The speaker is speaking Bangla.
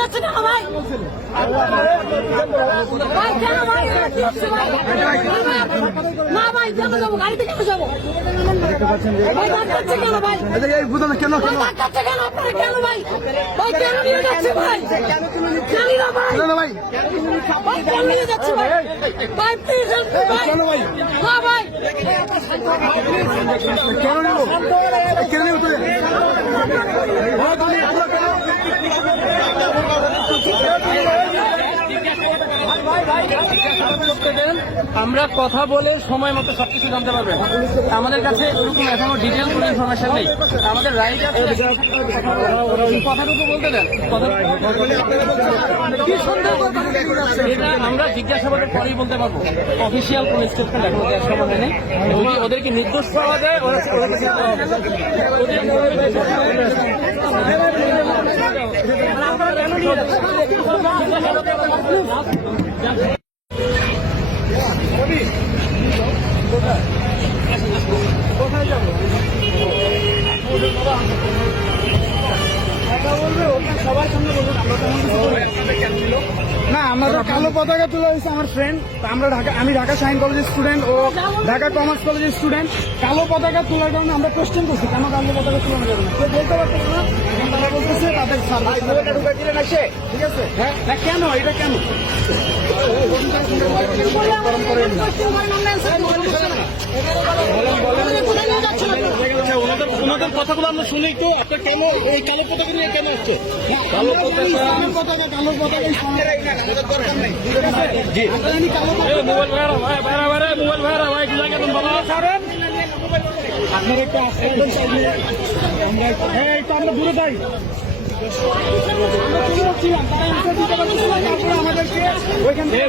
যাচ্ছে কেন ভাই? ভাই কেন ভাই? না ভাই কেন যাবো? গাড়িতে কেন যাবো? ভাই যাচ্ছে কেন ভাই? এই বুঝানো কেন কেন যাচ্ছে কেন আপনারা কেন ভাই? ভাই কেন নিয়ে যাচ্ছে ভাই? জানি না ভাই। ভাই ভাই কেন নিয়ে যাচ্ছে ভাই? ভাই প্লিজ হেল্প মি ভাই। কেন ভাই? না ভাই। কেন নিব কেন নিব তুই আমরা কথা বলে সময় মতো সবকিছু জানতে পারবেন। আমাদের কাছে এরকম এখনো ডিটেল কোনো ইনফরমেশন নেই। আমাদের রাইট আছে, কথাটুকু বলতে দেন। এটা আমরা জিজ্ঞাসাবাদের পরেই বলতে পারবো। অফিসিয়াল কোন স্টেটমেন্ট এখন দেওয়ার সময় নেই। যদি ওদেরকে নির্দোষ পাওয়া যায় না আমরা তো কালো পতাকা তুলে হয়েছে আমার ফ্রেন্ড আমি ঢাকা শাহিন কলেজের স্টুডেন্ট ও ঢাকা কমার্স কলেজের স্টুডেন্ট। কালো পতাকা তোলার কারণে আমরা কোশ্চেন করছি কেন কালো পতাকা তোলানো যাবে না, কেউ বলতে পারতেছে না। এখন তারা বলতেছে তাদের ঠিক আছে হ্যাঁ কেন এটা কেন ওনাদের কথাগুলো আমরা শুনি একটু। আপনার কেন এই কালো পতাকা নিয়ে কেন আসছে? কালো পতাকা দরকার নেই জি মোবাইল ভাড়া ভাই গুলা কেন বলা ছাড়েন। আপনার একটা আসবেন আমরা দূরে যাই আমাদেরকে ওইখান থেকে